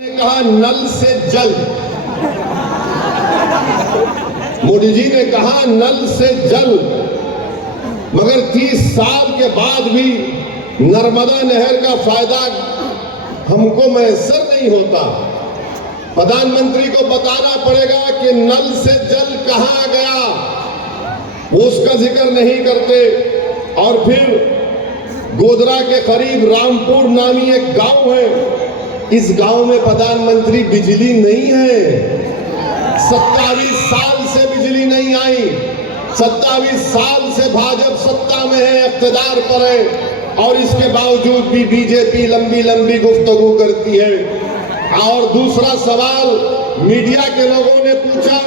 ने कहा नल से जल, मोदी जी ने कहा नल से जल, मगर 30 साल के बाद भी नर्मदा नहर का फायदा हमको मैसर नहीं होता। प्रधानमंत्री को बताना पड़ेगा कि नल से जल कहां गया, वो उसका जिक्र नहीं करते। और फिर गोधरा के करीब रामपुर नामी एक गांव है, इस गांव में प्रधानमंत्री बिजली नहीं है। 27 साल से बिजली नहीं आई, 27 साल से भाजपा सत्ता में है, इख्तिदार पर है, और इसके बावजूद भी बीजेपी लंबी लंबी गुफ्तगू करती है। और दूसरा सवाल मीडिया के लोगों ने पूछा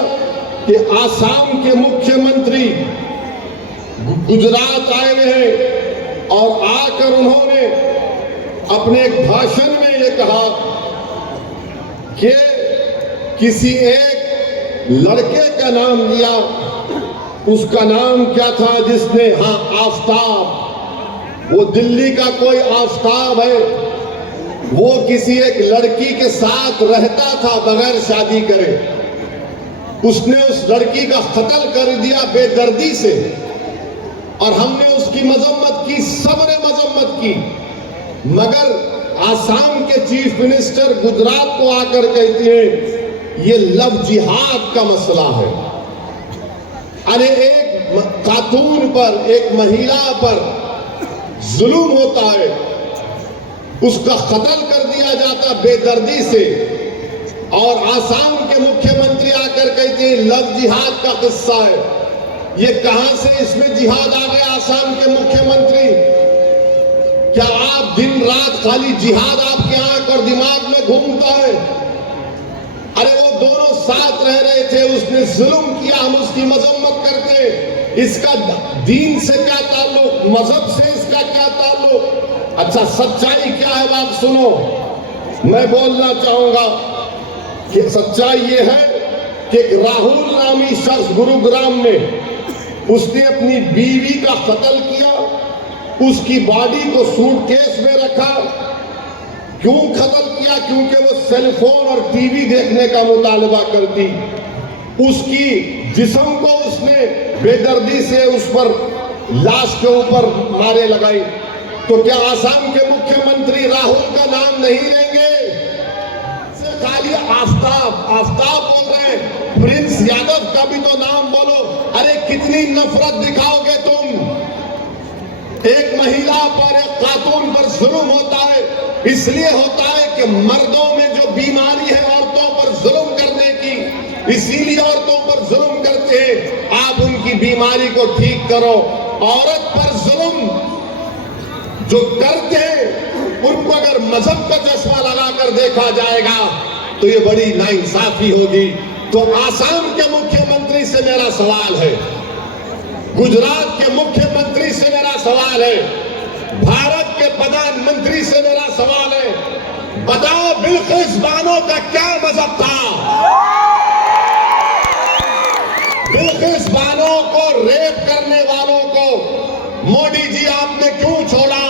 कि आसाम के मुख्यमंत्री गुजरात आए हैं और आकर उन्होंने अपने एक भाषण में ये कहा कि किसी एक लड़के का नाम लिया, उसका नाम क्या था जिसने, हाँ, आफताब, वो दिल्ली का कोई आफताब है, वो किसी एक लड़की के साथ रहता था बगैर शादी करे। उसने उस लड़की का कत्ल कर दिया बेदर्दी से, और हमने उसकी मजम्मत की, सबने मजम्मत की, मगर आसाम के चीफ मिनिस्टर गुजरात को आकर कहती है ये लव जिहाद का मसला है। अरे एक खातून पर, एक महिला पर जुल्म होता है, उसका कत्ल कर दिया जाता बेदर्दी से, और आसाम के मुख्यमंत्री आकर कहते हैं लव जिहाद का किस्सा है। ये कहां से इसमें जिहाद आ गया आसाम के मुख्यमंत्री? क्या आप दिन रात खाली जिहाद आपके आंख और दिमाग में घूमता है? अरे वो दोनों साथ रह रहे थे, उसने जुल्म किया, हम उसकी मजम्मत करते। इसका दीन से क्या ताल्लुक, मजहब से इसका क्या ताल्लुक? अच्छा, सच्चाई क्या है बात सुनो। मैं बोलना चाहूंगा कि सच्चाई ये है कि राहुल नामी शख्स गुरुग्राम में उसने अपनी बीवी का कत्ल किया, उसकी बॉडी को सूटकेस में रखा। क्यों कत्ल किया? क्योंकि वो सेलफोन और टीवी देखने का मुतालबा करती। उसकी जिस्म को उसने बेदर्दी से उस पर लाश के ऊपर मारे लगाई। तो क्या आसाम के मुख्यमंत्री राहुल का नाम नहीं लेंगे? खाली आफताब आफताब बोल रहे हैं, प्रिंस यादव का भी तो नाम बोलो। अरे कितनी नफरत दिखाओगे तुम? एक महिला पर, एक खातून पर जुल्म होता है, इसलिए होता है कि मर्दों में जो बीमारी है औरतों पर जुल्म करने की, इसीलिए औरतों पर जुल्म करते हैं। आप उनकी बीमारी को ठीक करो। औरत पर जुल्म जो करते हैं उनको अगर मजहब का चश्मा लगाकर देखा जाएगा तो ये बड़ी नाइंसाफी होगी। तो आसाम के मुख्यमंत्री से मेरा सवाल है, गुजरात के मुख्यमंत्री से मेरा सवाल है, भारत के प्रधानमंत्री से मेरा सवाल है, बताओ बिल्किस बानो का क्या मजहब था? बिल्किस बानो को रेप करने वालों को मोदी जी आपने क्यों छोड़ा?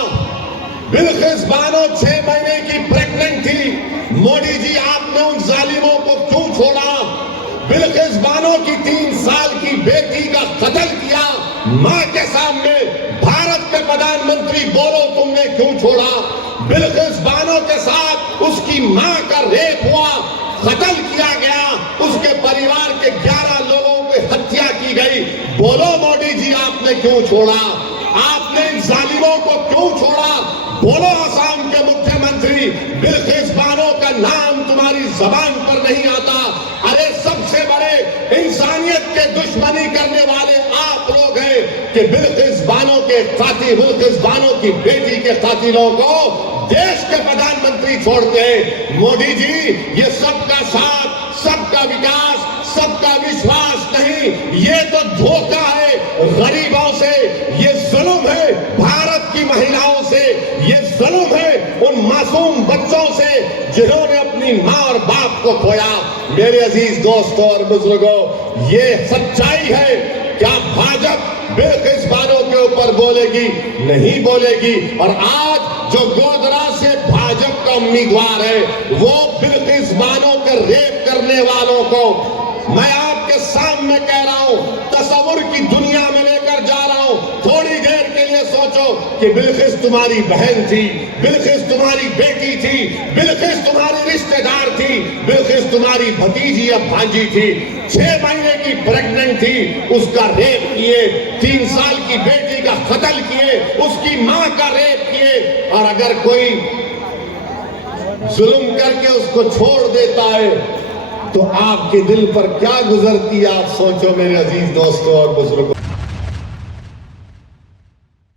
बिल्किस बानो 6 महीने की प्रेग्नेंट थी, मोदी जी आपने उन जालिमों को क्यों छोड़ा? बिल्किस बानो की 3 साल की बेटी का कत्ल किया मां के सामने, भारत के प्रधानमंत्री बोलो तुमने क्यों छोड़ा? बिल्किस बानो के साथ उसकी मां का रेप हुआ, कत्ल किया गया, उसके परिवार के 11 लोगों की हत्या की गई, बोलो मोदी जी आपने क्यों छोड़ा? आपने इन जालिमों को क्यों छोड़ा? बोलो आसाम के मुख्यमंत्री, बिल्किस बानो का नाम तुम्हारी जबान पर नहीं आता। अरे सबसे बड़े इंसानियत के दुश्मनी करने वाले आप लोग हैं कि बिल्किस बानो के कातिल, बिल्किस बानो की बेटी के कातिलों को देश के प्रधानमंत्री छोड़ते हैं। मोदी जी, ये सबका साथ, सबका विकास, सबका विश्वास नहीं, ये तो धोखा है गरीबों से, ये जुल्म है भारत की महिलाओं से, ये जुल्म है उन मासूम बच्चों से जिन्होंने अपनी मां और बाप को खोया। मेरे अजीज दोस्तों और बुजुर्गों, ये सच्चाई है। क्या भाजपा बिल्किस बानो के ऊपर बोलेगी? नहीं बोलेगी। और आज जो गोधरा से भाजपा का उम्मीदवार है, वो बिल्किस बानो के रेप करने वालों को मैं आपके सामने कह रहा हूं, तस्वुर की दुनिया में लेकर जा रहा हूं। थोड़ी देर के लिए सोचो कि बिल्किस तुम्हारी बहन थी, बिल्किस तुम्हारी बेटी थी, बिल्किस तुम्हारी रिश्तेदार थी, बिल्किस तुम्हारी भतीजी या भांजी थी, 6 महीने की प्रेग्नेंट थी, उसका रेप किए, 3 साल की बेटी का कत्ल किए, उसकी मां का रेप किए, और अगर कोई जुल्म करके उसको छोड़ देता है तो आपके दिल पर क्या गुजरती है, आप सोचो मेरे अजीज दोस्तों और बुजुर्गों।